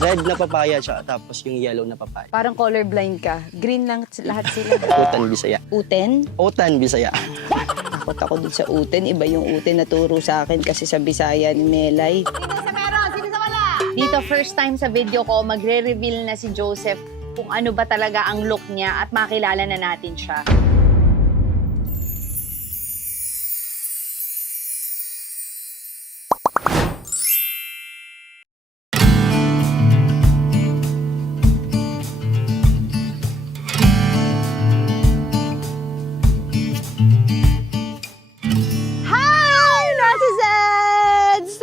Red na papaya siya, tapos yung yellow na papaya. Parang colorblind ka. Green lang lahat sila. Utan, Bisaya. Uten? Utan, Bisaya. Takot ako dun sa uten. Iba yung uten na turo sa akin kasi sa Bisaya ni Melay. Sino sa meron? Sino sa wala? Dito, first time sa video ko, magre-reveal na si Joseph kung ano ba talaga ang look niya at makilala na natin siya.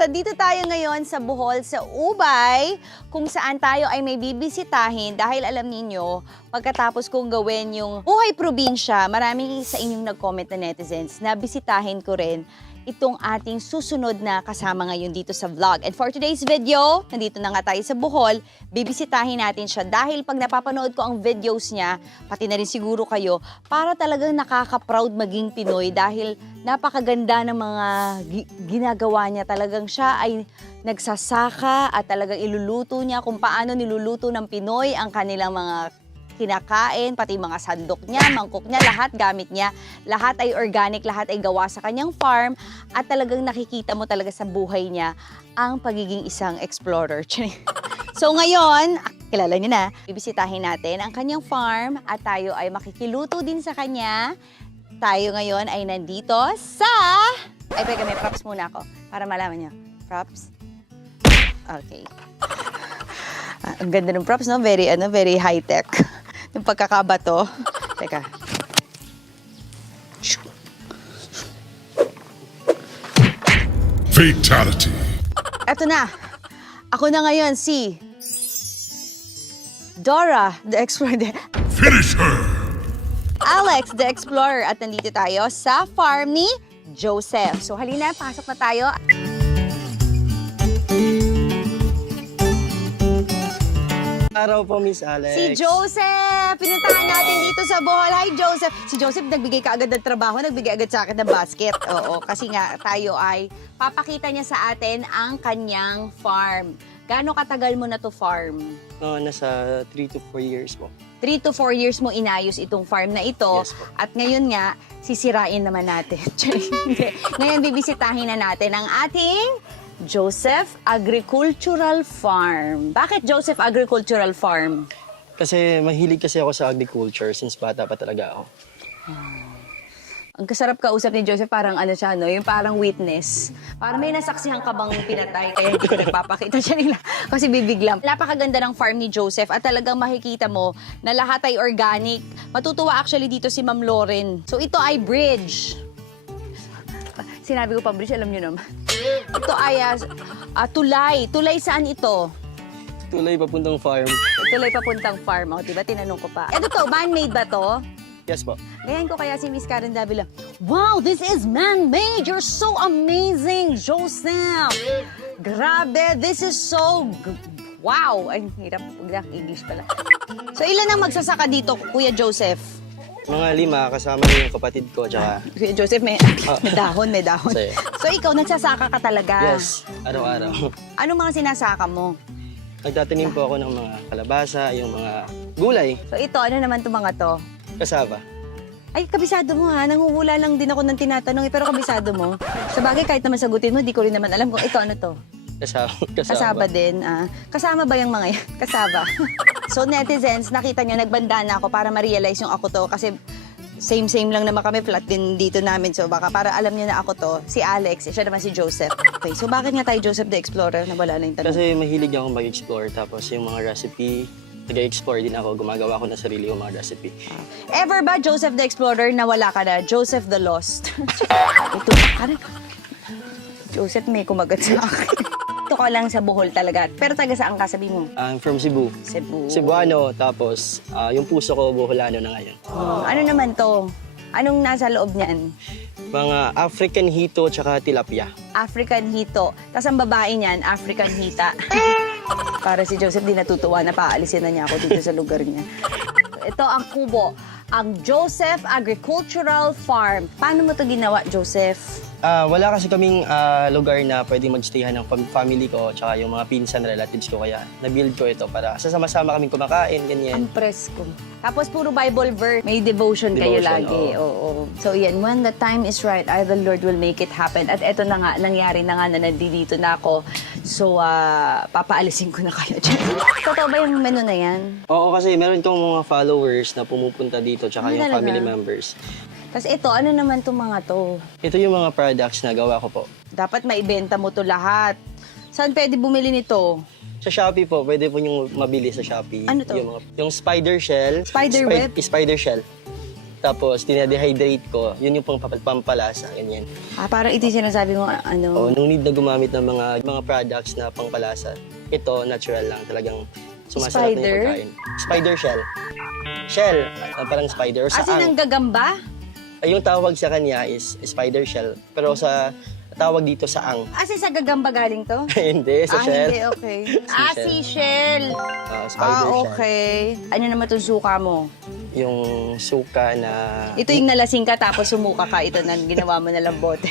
Dito tayo ngayon sa Bohol, sa Ubay, kung saan tayo ay may bibisitahin dahil alam ninyo, pagkatapos kong gawin yung buhay probinsya, marami sa inyong nag-comment na netizens na bisitahin ko rin itong ating susunod na kasama ngayon dito sa vlog. And for today's video, nandito na nga tayo sa Bohol, bibisitahin natin siya dahil pag napapanood ko ang videos niya, pati na rin siguro kayo, para talagang nakaka-proud maging Pinoy dahil napakaganda ng mga ginagawa niya. Talagang siya ay nagsasaka at talagang iluluto niya kung paano niluluto ng Pinoy ang kanilang mga kinakain, pati mga sandok niya, mangkok niya, lahat gamit niya. Lahat ay organic, lahat ay gawa sa kanyang farm at talagang nakikita mo talaga sa buhay niya ang pagiging isang explorer. So ngayon, kilala niyo na, bibisitahin natin ang kanyang farm at tayo ay makikiluto din sa kanya. Tayo ngayon ay nandito sa... Ay, pwede may props muna ako para malaman niyo. Props? Okay. Ang ganda ng props, no? Very high-tech. Yung pagkakabato. Teka. Fatality. Eto na. Ako na ngayon si Dora, the Explorer. Finish her. Alex, the Explorer. At nandito tayo sa farm ni Joseph. So halina, pasok na tayo. Araw po, Miss Alex. Si Joseph! Pinuntahan natin dito sa Bohol. Hi, Joseph! Si Joseph, nagbigay ka agad ng trabaho, nagbigay agad sa akin ng basket. Oo, kasi nga tayo ay papakita niya sa atin ang kanyang farm. Gaano katagal mo na to farm? Nasa 3 to 4 years po. 3 to 4 years mo inayos itong farm na ito. Yes po. At ngayon nga, sisirain naman natin. Hindi. Ngayon, bibisitahin na natin ang ating Joseph Agricultural Farm. Bakit Joseph Agricultural Farm? Kasi mahilig kasi ako sa agriculture since bata pa talaga ako. Ang kasarap kausap ni Joseph, parang ano siya, no? Yung parang witness. Parang may nasaksihan ka bang pinatay, kaya hindi ko nagpapakita siya nila. Kasi bibiglam. Napakaganda ng farm ni Joseph at talagang makikita mo na lahat ay organic. Matutuwa actually dito si Ma'am Lauren. So ito ay bridge. Sinabi ko pa bridge, alam nyo naman. Ito ay tulay. Tulay saan ito? Tulay papuntang farm. Tulay papuntang farm. O, diba? Tinanong ko pa. Ito to, man-made ba to? Yes po. Gayan ko kaya si Miss Karen Davila, wow, this is man-made. You're so amazing, Joseph. Grabe, this is so... Wow. Ay, hirap. English pala. So, ilan ang magsasaka dito, Kuya Joseph? Mga 5, kasama yung kapatid ko, tsaka... Kuya Joseph, may dahon, may dahon. Sa'yo. So, ikaw, nagsasaka ka talaga? Yes, araw-araw. Ano mga sinasaka mo? Nagtatanim po ako ng mga kalabasa, yung mga gulay, So, ito, ano naman itong mga to? kasaba. Ay, kabisado mo ha. Nanguhula lang din ako ng tinatanong, pero kabisado mo. Sa bagay, kahit naman sagutin mo, di ko rin naman alam kung ito ano to. Kasaba. Kasaba din. Kasama ba yung mga yan? Kasaba. So netizens, nakita nyo, nagbanda na ako para ma-realize yung ako to. Kasi same lang naman kami, flat din dito namin. So baka para alam nyo na ako to. Si Alex, siya naman si Joseph. Okay, so bakit nga tayo Joseph the Explorer? Nawala na yung tanong. Kasi mahilig ako mag-explore, tapos yung mga recipe, nag-explore din ako, gumagawa ako ng sarili kong mga recipe. Ever ba, Joseph the Explorer, nawala ka na? Joseph the Lost. Ito, Joseph, may kumagat sa akin. Ito ka lang sa Bohol talaga. Pero taga saan ka, sabi mo? I'm from Cebu. Cebu. Cebuano, tapos yung puso ko, Boholano na ngayon. Ano naman to? Anong nasa loob niyan? Mga African hito, tsaka tilapia. African hito. Tapos ang babae niyan, African hita. Para si Joseph di natutuwa na paalisin na niya ako dito sa lugar niya. Ito ang kubo, ang Joseph Agricultural Farm. Paano mo to ginawa, Joseph? Wala kasi kaming lugar na pwedeng magstayhan ng family ko tsaka yung mga pinsan relatives ko. Kaya na-build ko ito para sasama-sama kaming kumakain, ganyan. Ang presko. Tapos puro Bible verse. May devotion kayo Devotion, lagi. Oo. So yan, when the time is right, the Lord will make it happen. At eto na nga, nangyari na nga na nandito na ako. So, papaalisin ko na kayo dyan. Totoo ba yung menu na yan? Oo, kasi meron kong mga followers na pumupunta dito tsaka yung talaga? family members. Tapos ito, ano naman itong mga to? Ito yung mga products na gawa ko po. Dapat maibenta mo to lahat. Saan pwede bumili nito? Sa Shopee po, pwede po yung mabili sa Shopee. Ano to? Yung spider shell. Spider web? Spider shell. Tapos, dinehydrate ko. Yun yung pampalasa, ganyan. Parang ito yung sinasabi mo, ano? O, no need na gumamit ng mga products na pangpalasa. Ito, natural lang. Talagang sumasarap na Spider? yung pagkain. Spider shell. Shell, parang spider. Or As in, ang saang. gagamba? Ay, yung tawag sa kanya is spider shell. Pero sa tawag dito saang. As in, sa gagamba galing to? Hindi, sa shell. Hindi, okay. Seashell. Seashell. Spider shell. Okay. Ano naman itong suka mo? Yung suka na Ito yung nalasing ka tapos sumuka ka. Ito na ginawa mo na lang bote.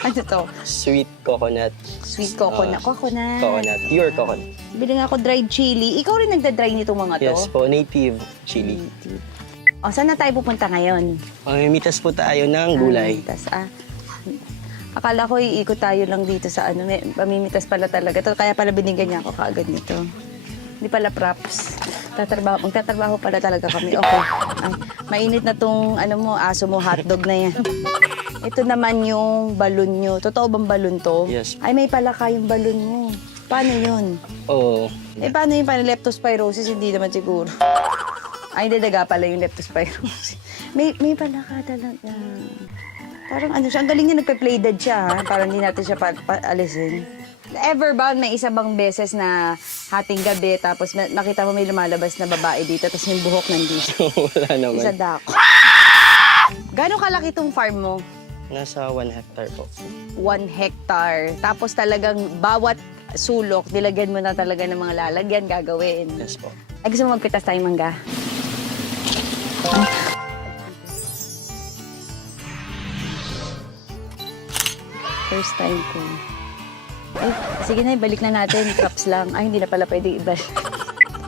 Ano to? sweet coconut. Sweet coconut. Coconut. Coconut. Pure coconut. Bili nga ako dried chili. Ikaw rin nagda-dry nitong mga to? Yes po, native chili. O, saan na tayo pupunta ngayon? Mamimitas po tayo ng gulay. Akala ko iikot tayo lang dito sa ano. Pamimitas pala talaga to. Kaya pala binigyan niya ako kaagad nito. Hindi pala props. Magtatrabaho pala talaga kami. Okay. Ay, mainit na tong ano mo, aso mo, hotdog na yan. Ito naman yung balon nyo. Totoo bang balon to? Yes. Ay, may palaka yung balon mo. Paano yun? Oo. Paano yung paano leptospirosis? Hindi naman siguro. Ay, hindi, daga pala yung leptospirosis. May palaka talaga. Parang ano siya, ang galing niya nagpe-play dead siya, ha? Parang hindi natin siya alisin. Ever ba may isa bang beses na hating gabi tapos nakita mo may lumalabas na babae dito tapos yung buhok nandito? Wala naman. Isa dako. Gano'ng kalaki tong farm mo? Nasa 1 hectare po. 1 hectare. Tapos talagang bawat sulok, nilagyan mo na talaga ng mga lalagyan, gagawin. Yes po. Ay, gusto mo magpitas tayong mangga? First time ko. Ay, sige na, balik na natin. Props lang. Ay, hindi na pala pwede iba.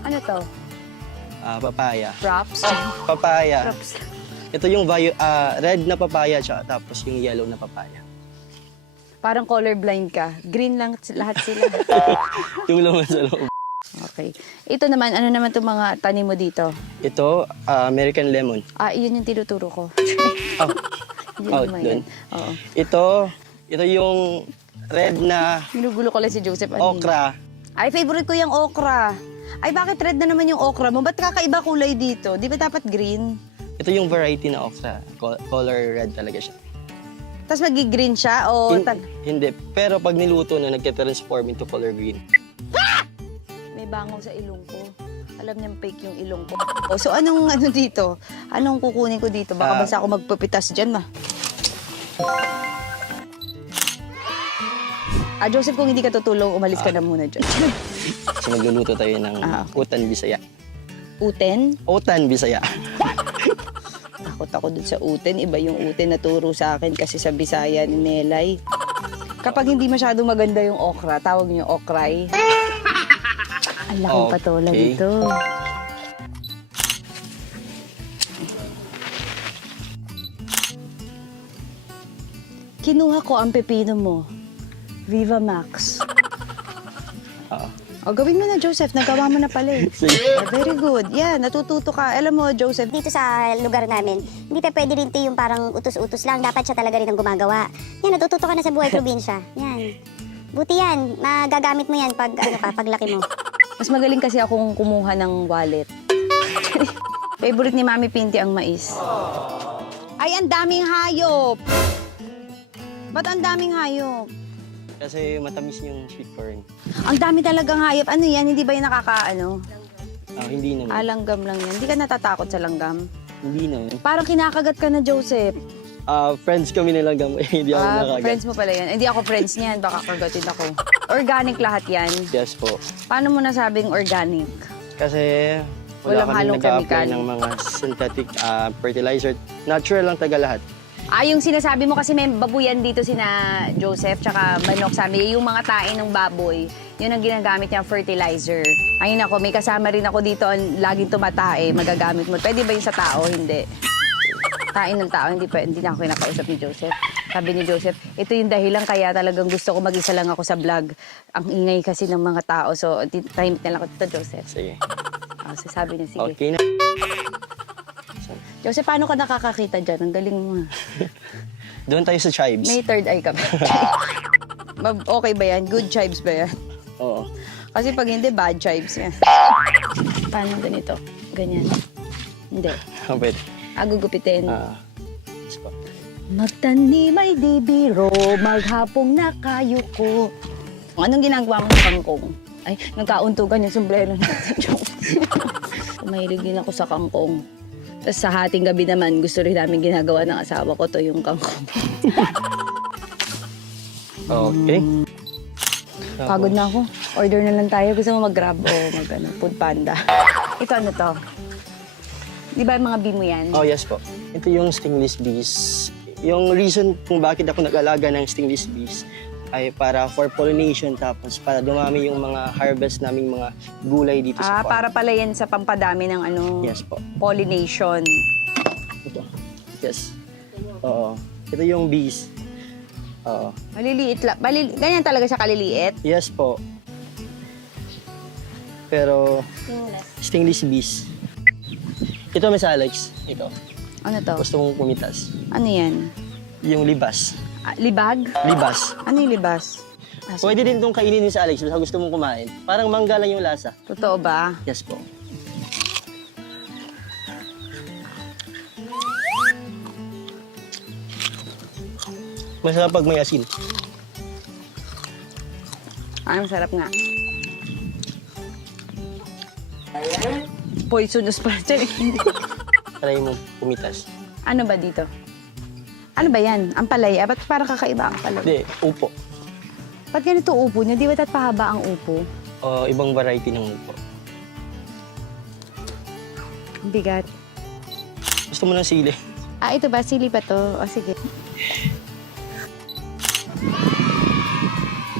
Ano to? Papaya. Props? Papaya. Props. Ito yung red na papaya tsaka tapos yung yellow na papaya. Parang colorblind ka. Green lang lahat sila. Yung laman sa loob. Okay. Ito naman, ano naman itong mga tanim mo dito? Ito, American lemon. Iyon yung tinuturo ko. Oh, Yun out naman dun. yan. Oo. Ito yung red na Minugulo ko lang si Joseph. Ano yun? okra. Ay, favorite ko yung okra. Ay, bakit red na naman yung okra mo? Ba't kakaiba kulay dito? Di ba dapat green? Ito yung variety na okra. Color red talaga siya. Tapos magi-green siya o... Hindi. Pero pag niluto na, nagka-transform into color green. May bangaw sa ilong ko. Alam niyang fake yung ilong ko. So, anong ano dito? Anong kukunin ko dito? Baka basta ako magpapitas dyan, ma. Joseph, kung hindi ka tutulong, umalis ka na muna dyan. So magluluto tayo ng Okay. utan bisaya. Uten? Utan bisaya. Takot ako dun sa uten. Iba yung uten na turo sa akin kasi sa Bisaya ni Nelay. Kapag hindi masyado maganda yung okra, tawag niyo okray. Ang laking patola Okay. dito. Kinuha ko ang pepino mo. Viva Max. Oo. O, gawin mo na, Joseph. Nagawa mo na pala eh. Very good. Yeah, natututo ka. Alam mo, Joseph, Dito sa lugar namin, hindi pa pwede rin ito yung parang utos-utos lang. Dapat siya talaga rin ang gumagawa. Yan, natututo ka na sa buhay probinsya. Yan. Buti yan. Magagamit mo yan pag, paglaki mo. mas magaling kasi akong kumuha ng wallet. Favorite ni Mami Pinti ang mais. Ay, ang daming hayop! Ba't ang daming hayop? Kasi matamis yung sweet corn. Ang dami talagang hayop. Ano yan? Hindi ba yung nakakaano? Hindi naman. Langgam lang yan. Hindi ka natatakot sa langgam? Hindi naman. Parang kinakagat ka na, Joseph. Friends kami nilang gamay. Hindi ako nakagat. Friends mo pala yan. Hindi ako friends niyan. Baka kagatin ako. Organic lahat yan. Yes po. Paano mo nasabing organic? Kasi Walang wala halong kaming nag-a-apply chemical. ng mga synthetic fertilizer. Natural lang taga lahat. Yung sinasabi mo kasi may babuyan dito sina Joseph tsaka manok sa amin. Yung mga tae ng baboy, yun ang ginagamit niya fertilizer. Ayun ako, may kasama rin ako dito ang laging tumatae, magagamit mo. Pwede ba yun sa tao? Hindi. Tae ng tao, hindi na ako kinakausap ni Joseph. Sabi ni Joseph, ito yung dahilan kaya talagang gusto ko mag-isa lang ako sa vlog. Ang ingay kasi ng mga tao. So, tahimik na lang ako dito, Joseph. Sige. So sabi niya, sige. Okay na. Joseph, paano ka nakakakita dyan? Ang galing mo. Doon tayo sa tribes. May third eye ka ba? Okay ba yan? Good tribes ba yan? Oo. Kasi pag hindi, bad tribes yan. Paano ganito? Ganyan. Hindi. Pwede. Gugupitin. Yes po. Magtanim ay di biro, maghapong nakayuko. Anong ginagawa mo sa kangkong? Ay, nagkauntugan yung sombrero natin. Mahilig din ako sa kangkong. Tapos sa hating gabi naman, gusto rin namin ginagawa ng asawa ko to yung kangkong. Okay. Pagod na ako. Order na lang tayo. Gusto mo mag-grab o food panda. Ito ano to? Di ba yung mga bee mo yan? Oh, yes po. Ito yung stingless bees. Yung reason kung bakit ako nag-alaga ng stingless bees ay para for pollination tapos para dumami yung mga harvest naming mga gulay dito sa farm. Para pala yan sa pampadami ng Yes po. pollination. Ito. Yes. Oo. Ito yung bees. Oo. Maliliit lang. Ganyan talaga siya kaliliit? Yes po. Pero stingless bees. Ito, Miss Alex. Ito. Ano to? Gusto mong pumitas. Ano yan? Yung libas. Libag? Libas. Ano yung libas? Pwede din itong kainin Miss Alex basta gusto mong kumain. Parang mangga lang yung lasa. Totoo ba? Yes po. Masarap pag may asin. Masarap nga. Poisonous pa siya. Try mo pumitas. Ano ba dito? Ano ba yan? Ang palaya? Ba't parang kakaiba ang palaya? Hindi, upo. Ba't ganito upo niyo? Di ba pahaba ang upo? Ibang variety ng upo. Ang bigat. Gusto mo ng sili? Ito ba? Sili ba to? O, sige.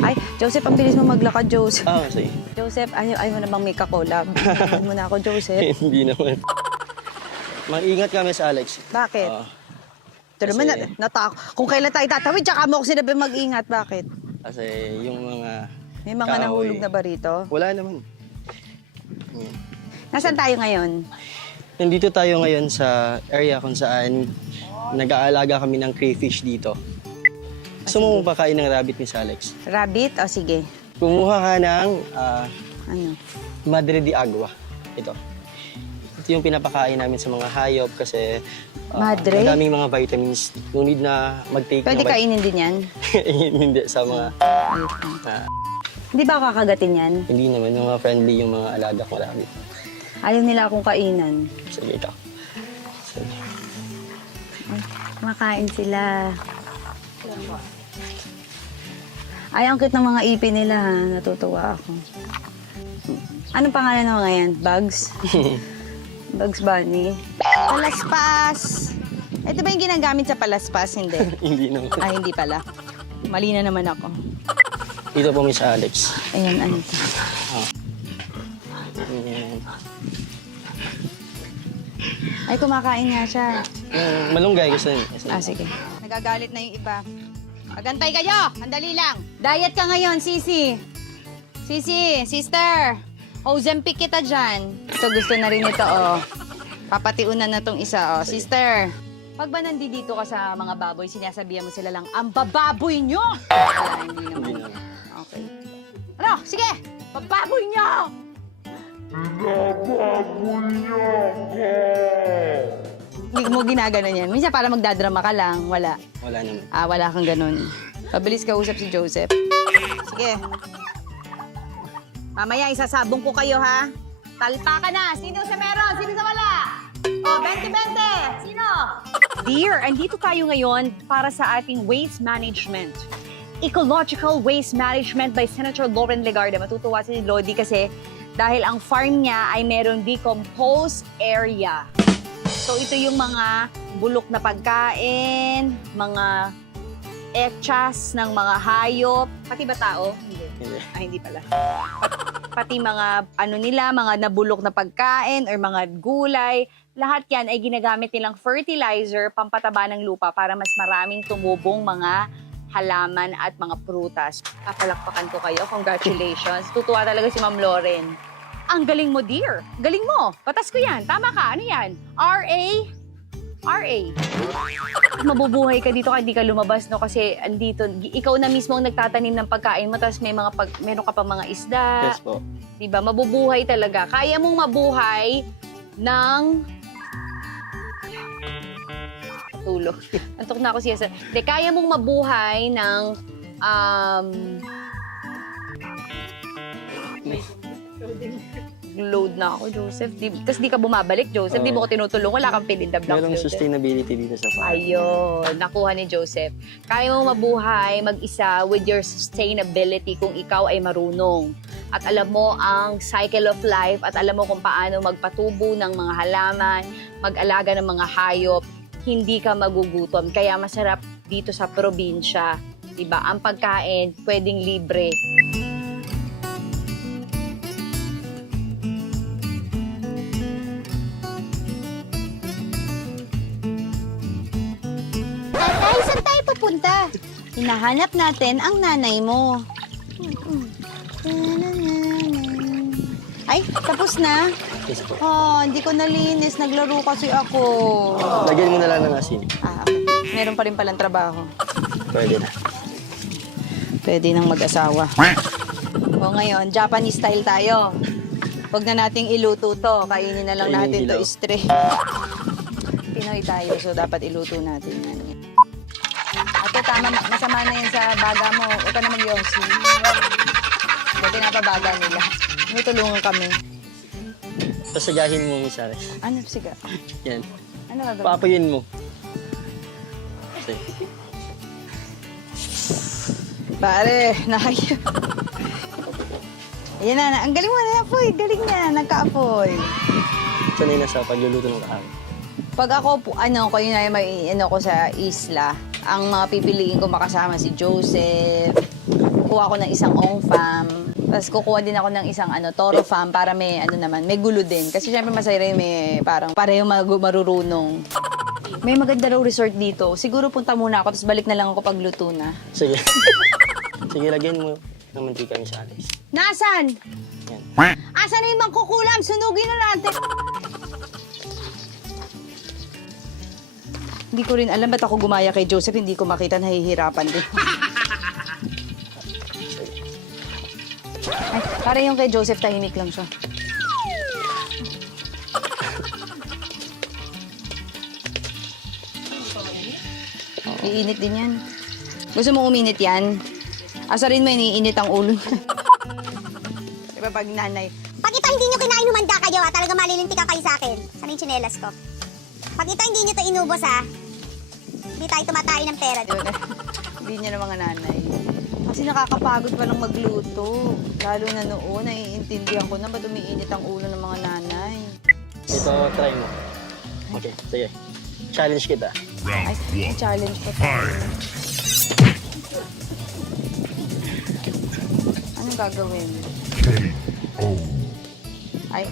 Ay, Joseph, ang bilis mo maglakad, Joseph. Sige. Joseph, ayaw mo na bang may kakolab? Ayaw mo na ako, Joseph. Hindi naman. Mag-ingat ka, Miss Alex. Bakit? Ito naman, kung kailan tayo tatawid, tsaka mo ako sinabi mag-ingat. Bakit? Kasi yung mga... May mga kahoy, nahulog na ba rito? Wala naman. Nasaan tayo ngayon? Nandito tayo ngayon sa area kung saan nag-aalaga kami ng crayfish dito. Gusto mo pakain ng rabbit, Miss Alex? Rabbit? O, sige. Kumuha ka ng Ano? Madre de Agua. Ito. Ito yung pinapakain namin sa mga hayop kasi Madre? madaming mga vitamins. No need na mag-take Pwede kainin din yan? Hindi, sa mga... Hindi ba kakagatin yan? Hindi naman, yung mga friendly yung mga alaga ko rabbit. Ayaw nila akong kainan. Sige, ito. Sige. Makain sila. Ay, ang cute ng mga ipin nila. Natutuwa ako. Anong pangalan ng mga yan? Bugs? Bugs Bunny? Palaspas! Ito ba yung ginagamit sa palaspas? Hindi. Hindi naman. Hindi pala. Mali na naman ako. Ito po, Miss Alex. Ayan, ano ito? Ayan. Ay, kumakain nga siya. Yung malunggay, gusto niyo? Sige. Nagagalit na yung iba. Magantay kayo! Andali lang! Diet ka ngayon, Sisi! Sisi, sister! Ozempic kita dyan. Ito, gusto na rin ito, oh. Papatiunan na tong isa, oh. Sister! Pag ba nandito ka sa mga baboy, sinasabihan mo sila lang, ang bababoy nyo! Wala, hindi naman. Hindi naman. Okay. Ano? Sige! Bababoy nyo! Hindi mo ginaganon yan. Minsan para magdadrama ka lang, wala. Wala naman. Wala kang ganun. Pabilis ka usap si Joseph. Sige. Mamaya, isasabong ko kayo, ha? Talpa ka na. Sino sa meron? Sino sa wala? O, 20-20. Sino? Dear, andito tayo ngayon para sa ating waste management. Ecological waste management by Senator Lauren Legarda. Matutuwa si Lodi kasi dahil ang farm niya ay merong decomposed area. So ito yung mga bulok na pagkain, mga etchas ng mga hayop, pati ba tao? Hindi. Hindi. Hindi pala. Pati mga ano nila, mga nabulok na pagkain or mga gulay, lahat yan ay ginagamit nilang fertilizer, pampataba ng lupa para mas maraming tumubong mga halaman at mga prutas. Papalakpakan ko kayo. Congratulations. Tutuwa talaga si Ma'am Lauren. Ang galing mo, dear. Galing mo. Batas ko yan. Tama ka. Ano yan? RA? Mabubuhay ka dito kahit di ka lumabas, no? Kasi andito, ikaw na mismo ang nagtatanim ng pagkain mo, tapos may meron ka pa mga isda. Yes po. Diba? Mabubuhay talaga. Kaya mong mabuhay ng... Tulog. Antok na ako siya. Hindi, kaya mong mabuhay ng... Load na ako, Joseph. Tapos di ka bumabalik, Joseph. Di mo ko tinutulong. Wala kang fill in the blank Merong filter. sustainability dito sa farm. Ayun, nakuha ni Joseph. Kaya mo mabuhay mag-isa with your sustainability kung ikaw ay marunong. At alam mo ang cycle of life at alam mo kung paano magpatubo ng mga halaman, mag-alaga ng mga hayop, hindi ka magugutom. Kaya masarap dito sa probinsya. Diba? Ang pagkain, pwedeng libre. Tatay, saan tayo pupunta? Hinahanap natin ang nanay mo. Ay, tapos na. Yes po. Oh, hindi ko nalinis. Naglaro kasi ako. Lagyan mo na lang ng asin. Okay. Meron pa rin palang trabaho. Pwede na. Pwede nang mag-asawa. O ngayon, Japanese style tayo. Huwag na nating iluto to. Kainin na lang Kainin natin to dilaw. straight. Pinoy tayo, so dapat iluto natin yan. Ate, tama, masama na yan sa baga mo. Huwag ka na mag-yosi. Buti na pa baga nila. May tulungan kami. Pasagahin mo isa. Ano, siga? Yan. Ano gagawin? Papayin mo. Okay. Pare, nakaya. Ayan na, ang galing mo na, apoy. Galing na, nagka-apoy. Sanay na sa pagluluto ng kahaw. Pag ako, kayo na yung may ko sa isla, ang mga pipiliin ko makasama si Joseph, kuha ko ng isang Ong Fam, tapos kukuha din ako ng isang Toro Fam para may may gulo din. Kasi syempre masaya rin may parang pareho marurunong. May maganda raw resort dito. Siguro punta muna ako, tapos balik na lang ako pag luto na. Sige. Sige, lagyan mo ng mantika yung sa alis. Nasaan? Yan. Asan na yung mangkukulam? Sunugin na natin. Hindi ko rin alam ba't ako gumaya kay Joseph, hindi ko makita, nahihirapan din. Ay, para yung kay Joseph, tahimik lang siya. Iinit din yan. Gusto mo uminit yan? Asarin mo, iniinit ang ulo. Diba pag nanay? Pag ito hindi nyo kinain, humanda kayo ha. Talaga malilintikan kayo sa akin. Sana yung tsinelas ko. Pag ito hindi nyo to inubos ha, hindi tayo tumatay ng pera. Hindi niya ng mga nanay. Kasi nakakapagod palang magluto. Lalo na noon, naiintindihan ko na ba't umiinit ang ulo ng mga nanay. Ito, try mo. Okay, sige. Challenge kita. Ay, may challenge pa tayo. Anong gagawin? Ay,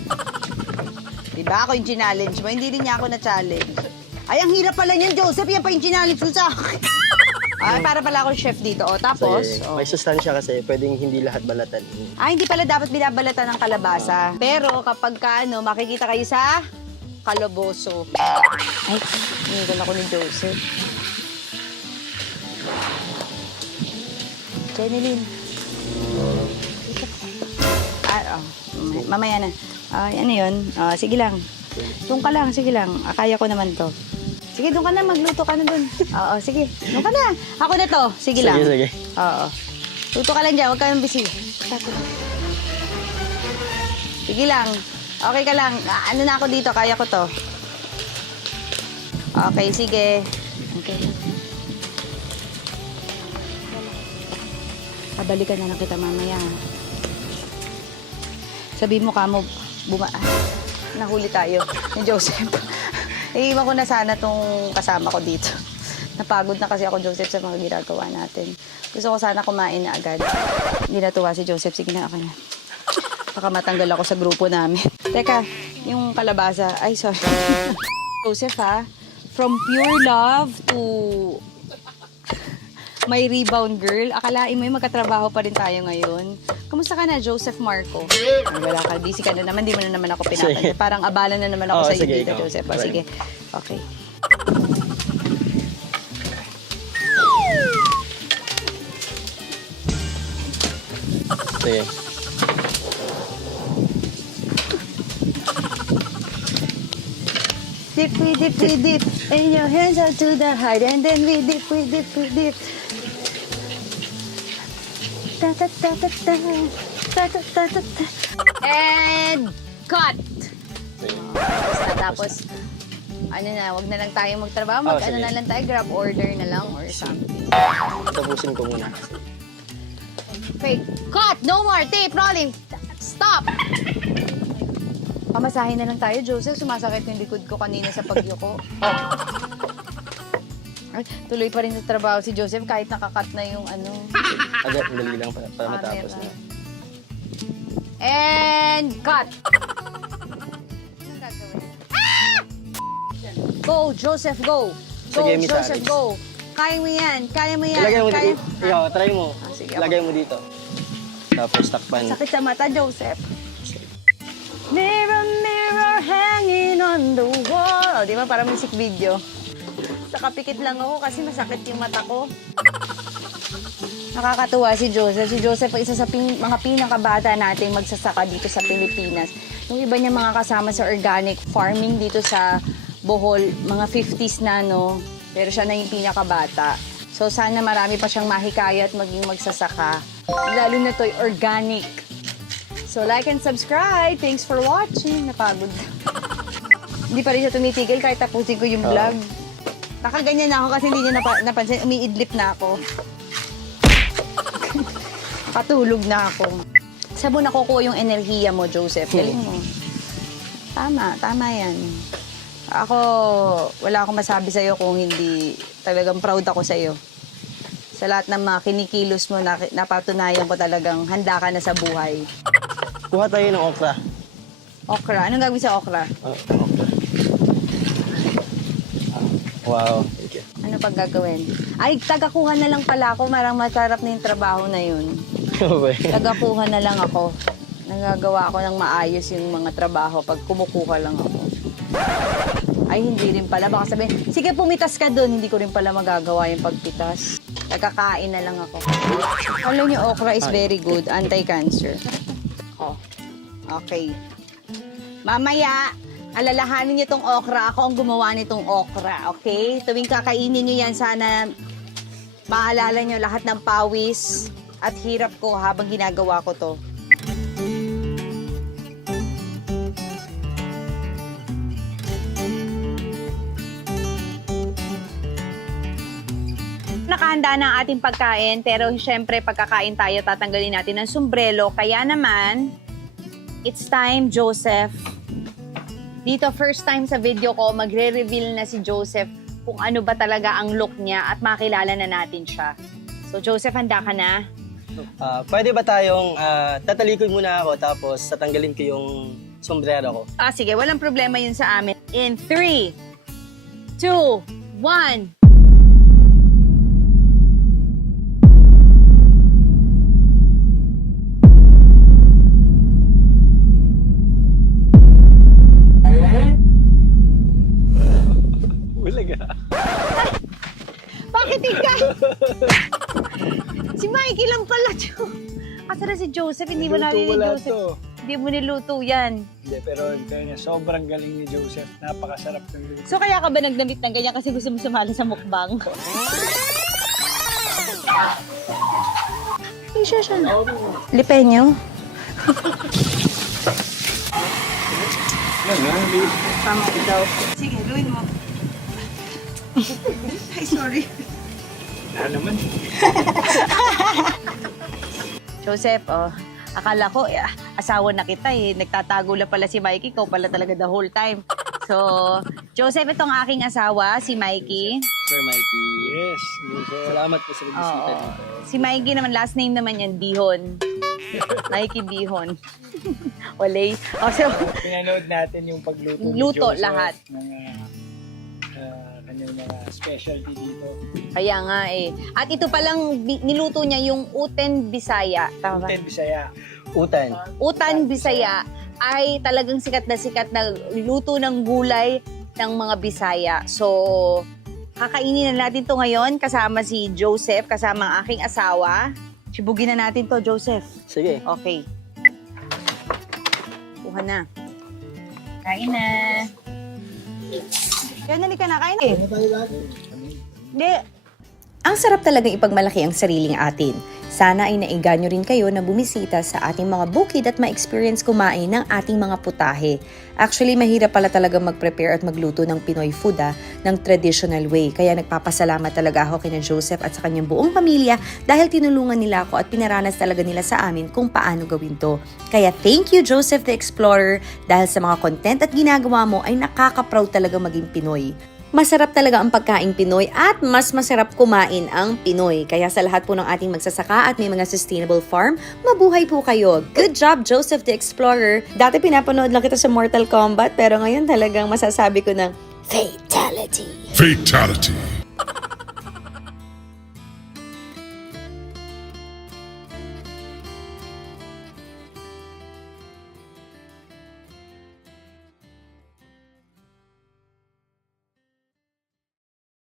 diba ako yung challenge mo? Hindi rin niya ako na-challenge. Ay, ang hirap pala niyan, Joseph. Yan pa yung challenge mo sa akin. Ay, para pala ako chef dito. O, tapos? Sige, O. may sustansya kasi, pwedeng hindi lahat balatan. Ay, hindi pala dapat binabalatan ng kalabasa. Pero kapag makikita kayo sa kalaboso. Ay, inigon ako ni Joseph. Jeneline. Mamaya na. Ano yun? Sige lang. Doon ka lang, sige lang. Kaya ko naman to. Sige, doon ka na. Magluto ka na doon. Oo, sige. Doon ka na. Ako na to. Sige lang. Sige. Oo. Luto ka lang dyan. Huwag ka nang busy. Sige lang. Okay ka lang. Ano na ako dito? Kaya ko to. Okay, sige. Okay. Pabalikan na lang kita mamaya. Sabi mo nahuli tayo ni Joseph. Iiwan ko na sana tong kasama ko dito. Napagod na kasi ako, Joseph, sa mga ginagawa natin. Gusto ko sana kumain na agad. Hindi natuwa si Joseph. Sige na, ako na. Baka matanggal ako sa grupo namin. Teka, yung kalabasa. Ay, sorry. Joseph, ha? From pure love to my rebound girl. Akalain mo yung magkatrabaho pa rin tayo ngayon. Kumusta ka na, Joseph Marco? Ay, wala ka. Busy ka na naman. Di mo na naman ako pinapansin. Sige. Parang abala na naman ako Oo, sa iyo sige, dito, ikaw. Joseph. O, sige. Okay. Sige. Dip, we dip. And your hands out to the heart. And then we dip. Ta ta ta ta ta. Ta ta ta ta ta. And cut! Tapos, ano na, wag na lang tayo magtrabaho. Oh, Ano sige. na lang tayo, grab order na lang or something. Tapusin ko muna. Wait, cut! No more! Tape, rolling! Stop! Pamasahin na lang tayo, Joseph. Sumasakit yung likod ko kanina sa pagyuko. Ay, tuloy pa rin sa trabaho si Joseph kahit nakakat na yung ano. Agad, dali lang para matapos camera. na. And cut! Go, Joseph, go! Go, Sige, Miss Joseph, Alex. go! Kaya mo yan, kaya mo yan. Ilagay mo kaya- dito. Ikaw, try mo. Sige, Ilagay mo dito. Tapos takpan. Sakit sa mata, Joseph. Mirror, mirror, hanging on the wall. O, di ba? Parang music video. Nakapikit lang ako kasi masakit yung mata ko. Nakakatuwa si Joseph. Si Joseph ay isa sa mga pinakabata nating magsasaka dito sa Pilipinas. Yung iba niya mga kasama sa organic farming dito sa Bohol, mga 50s na, no? Pero siya na yung pinakabata. So, sana marami pa siyang mahikayat maging magsasaka. Lalo na to'y organic. So, like and subscribe. Thanks for watching. Napagod. Hindi pa rin siya tumitigil kahit tapusin ko yung vlog. Nakaganyan na ako kasi hindi niya napansin. Umiidlip na ako. Patulog na ako. Saan mo nakukuha yung enerhiya mo, Joseph? Galing mo. Tama yan. Ako, wala akong masabi sa'yo kung hindi talagang proud ako sa'yo. Sa lahat ng mga kinikilos mo, napatunayan ko talagang handa ka na sa buhay. Kuha tayo ng okra. Okra. Anong gagawin sa okra? Okra. Wow. Thank you. Ano pag gagawin? Ay, tagakuha na lang pala ako. Marang masarap na yung trabaho na yun. Tagakuha na lang ako. Nagagawa ako ng maayos yung mga trabaho pag kumukuha lang ako. Ay, hindi rin pala. Baka sabihin, sige, pumitas ka dun. Hindi ko rin pala magagawa yung pagpitas. Nagkakain na lang ako. Alam niyo, okra is very good. Anti-cancer. Oh. Okay. Mamaya, alalahanin niyo tong okra. Ako ang gumawa nitong okra, okay? Tuwing kakainin niyo yan, sana maalala niyo lahat ng pawis at hirap ko habang ginagawa ko to. Nakahanda na ang ating pagkain, pero syempre pagkakain tayo, tatanggalin natin ang sombrero. Kaya naman, it's time, Joseph. Dito, first time sa video ko, magre-reveal na si Joseph kung ano ba talaga ang look niya at makilala na natin siya. So, Joseph, handa ka na? Pwede ba tayong tatalikod muna ako tapos tatanggalin ko yung sombrero ko? Sige, walang problema yun sa amin. In 3, 2, 1... Ulag Bakit ikaw? Si Mikey lang pala. Asa na si Joseph? Hindi mo Niluto narinig, ko lahat Joseph. to. Hindi mo niluto yan. Hindi, pero kanya sobrang galing ni Joseph. Napakasarap ng luto. So kaya ka ba nagdamit ng ganyan kasi gusto mo sumali sa mukbang? Ay, siya. Lipenyo? Tama daw. Sige, gawin mo. Ay, sorry. Naman. Joseph, akala ko, asawa na kita eh. Nagtatago lang pala si Mikey. Ikaw pala talaga the whole time. So, Joseph, itong aking asawa, si Mikey. Sir Mikey. Yes, Joseph. Salamat po sa pagbisita Oo. dito. Si Mikey naman, last name naman yan, Bihon. Mikey Bihon. Walay. Oh, so, Pinanood natin yung pagluto ni Luto, Joseph lahat. ng kanyang mga specialty dito. kaya nga eh. At ito palang niluto niya yung Uten Bisaya. Tama ba? Uten Bisaya. Utan. Utan Bisaya ay talagang sikat na luto ng gulay ng mga Bisaya. So, kakainin na natin to ngayon kasama si Joseph, kasama ang aking asawa. Sibugin na natin to, Joseph. Sige. Okay. Kuha na. Kain na. Kaya nali ka na, kain na. Hindi. Ang sarap talagang ipagmalaki ang sariling atin. Sana ay naiganyo rin kayo na bumisita sa ating mga bukid at ma-experience kumain ng ating mga putahe. Actually, mahirap pala talaga mag-prepare at magluto ng Pinoy food ng traditional way. Kaya nagpapasalamat talaga ako kina Joseph at sa kanyang buong pamilya dahil tinulungan nila ako at pinaranas talaga nila sa amin kung paano gawin to. Kaya thank you Joseph the Explorer dahil sa mga content at ginagawa mo ay nakaka-proud talaga maging Pinoy. Masarap talaga ang pagkaing Pinoy at mas masarap kumain ang Pinoy. Kaya sa lahat po ng ating magsasaka at may mga sustainable farm, mabuhay po kayo. Good job, Joseph the Explorer. Dati pinapanood lang kita sa Mortal Kombat pero ngayon talagang masasabi ko ng fatality. Fatality.